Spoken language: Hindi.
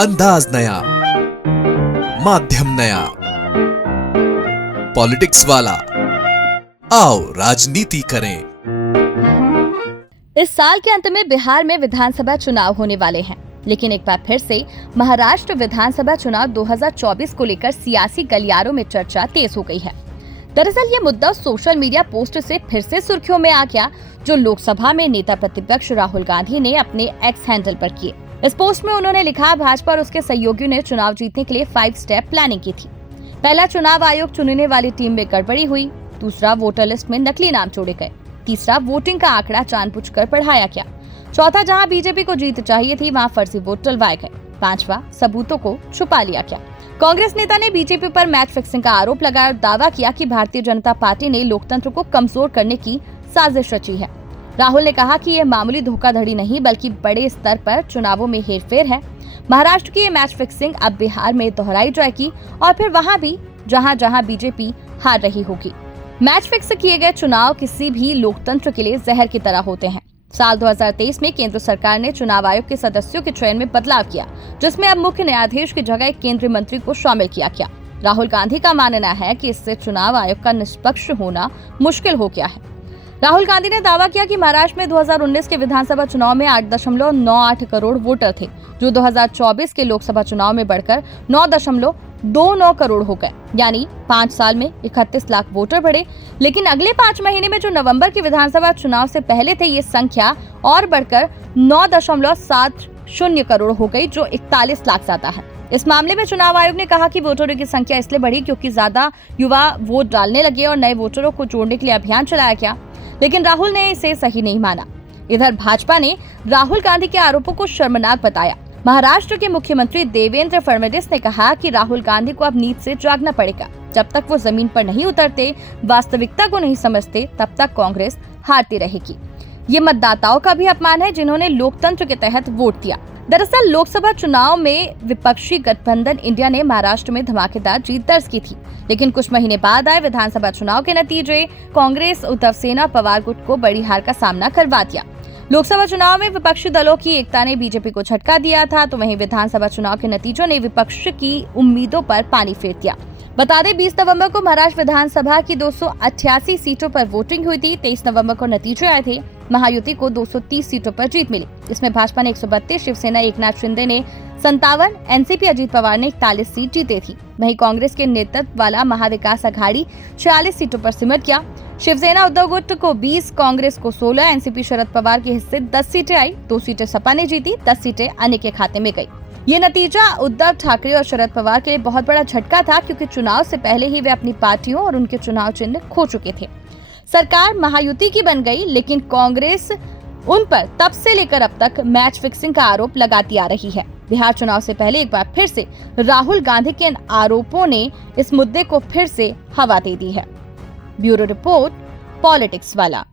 अंदाज नया, माध्यम नया, पॉलिटिक्स वाला। आओ राजनीति करें। इस साल के अंत में बिहार में विधानसभा चुनाव होने वाले हैं, लेकिन एक बार फिर से महाराष्ट्र विधानसभा चुनाव 2024 को लेकर सियासी गलियारों में चर्चा तेज हो गई है। दरअसल ये मुद्दा सोशल मीडिया पोस्ट से फिर से सुर्खियों में आ गया, जो लोकसभा में नेता प्रतिपक्ष राहुल गांधी ने अपने एक्स हैंडल पर किए। इस पोस्ट में उन्होंने लिखा, भाजपा और उसके सहयोगियों ने चुनाव जीतने के लिए 5 स्टेप प्लानिंग की थी। पहला, चुनाव आयोग चुनने वाली टीम में गड़बड़ी हुई। दूसरा, वोटर लिस्ट में नकली नाम जोड़े गए। तीसरा, वोटिंग का आंकड़ा जानबूझकर बढ़ाया गया। चौथा, जहां बीजेपी को जीत चाहिए थी वहां फर्जी वोट डलवाए गए। पांचवा, सबूतों को छुपा लिया गया। कांग्रेस नेता ने बीजेपी पर मैच फिक्सिंग का आरोप लगाया और दावा किया कि भारतीय जनता पार्टी ने लोकतंत्र को कमजोर करने की साजिश रची है। राहुल ने कहा कि यह मामूली धोखाधड़ी नहीं बल्कि बड़े स्तर पर चुनावों में हेरफेर है। महाराष्ट्र की ये मैच फिक्सिंग अब बिहार में दोहराई जाएगी और फिर वहां भी जहां जहां बीजेपी हार रही होगी। मैच फिक्स किए गए चुनाव किसी भी लोकतंत्र के लिए जहर की तरह होते हैं। साल 2023 में केंद्र सरकार ने चुनाव आयोग के सदस्यों के चयन में बदलाव किया, जिसमें अब मुख्य न्यायाधीश की जगह एक केंद्रीय मंत्री को शामिल किया गया। राहुल गांधी का मानना है कि इससे चुनाव आयोग का निष्पक्ष होना मुश्किल हो गया है। राहुल गांधी ने दावा किया कि महाराष्ट्र में 2019 के विधानसभा चुनाव में 8.98 करोड़ वोटर थे, जो 2024 के लोकसभा चुनाव में बढ़कर 9.29 करोड़ हो गए। यानी 5 साल में 31 लाख वोटर बढ़े। लेकिन अगले 5 महीने में जो नवंबर के विधानसभा चुनाव से पहले थे, ये संख्या और बढ़कर 9.70 करोड़ हो गई, जो 41 लाख ज्यादा है। इस मामले में चुनाव आयोग ने कहा कि वोटरों की संख्या इसलिए बढ़ी क्योंकि ज्यादा युवा वोट डालने लगे और नए वोटरों को जोड़ने के लिए अभियान चलाया गया। लेकिन राहुल ने इसे सही नहीं माना। इधर भाजपा ने राहुल गांधी के आरोपों को शर्मनाक बताया। महाराष्ट्र के मुख्यमंत्री देवेंद्र फडणवीस ने कहा कि राहुल गांधी को अब नींद से जागना पड़ेगा। जब तक वो जमीन पर नहीं उतरते, वास्तविकता को नहीं समझते, तब तक कांग्रेस हारती रहेगी। ये मतदाताओं का भी अपमान है जिन्होंने लोकतंत्र के तहत वोट दिया। दरअसल लोकसभा चुनाव में विपक्षी गठबंधन इंडिया ने महाराष्ट्र में धमाकेदार जीत दर्ज की थी, लेकिन कुछ महीने बाद आए विधानसभा चुनाव के नतीजे कांग्रेस, उद्धव सेना, पवार गुट को बड़ी हार का सामना करवा दिया। लोकसभा चुनाव में विपक्षी दलों की एकता ने बीजेपी को झटका दिया था, तो वहीं विधानसभा चुनाव के नतीजों ने विपक्ष की उम्मीदों पर पानी फेर दिया। बता दें, 20 नवंबर को महाराष्ट्र विधानसभा की 288 सीटों पर वोटिंग हुई थी। 23 नवंबर को नतीजे आए थे। महायुति को 230 सीटों पर जीत मिली। इसमें भाजपा ने 132, शिवसेना एकनाथ शिंदे ने 57, एनसीपी अजीत पवार ने 41 सीट जीते थी। वहीं कांग्रेस के नेतृत्व वाला महाविकास अघाड़ी 46 सीटों पर सिमट गया। शिवसेना उद्धव गुट को 20, कांग्रेस को 16, एनसीपी शरद पवार के हिस्से 10 सीटें आई। 2 सीटें सपा ने जीती, 10 सीटें अन्य के खाते में गई। ये नतीजा उद्धव ठाकरे और शरद पवार के लिए बहुत बड़ा झटका था, क्योंकि चुनाव से पहले ही वे अपनी पार्टियों और उनके चुनाव चिन्ह खो चुके थे। सरकार महायुति की बन गई, लेकिन कांग्रेस उन पर तब से लेकर अब तक मैच फिक्सिंग का आरोप लगाती आ रही है। बिहार चुनाव से पहले एक बार फिर से राहुल गांधी के इन आरोपों ने इस मुद्दे को फिर से हवा दे दी है। ब्यूरो रिपोर्ट, पॉलिटिक्स वाला।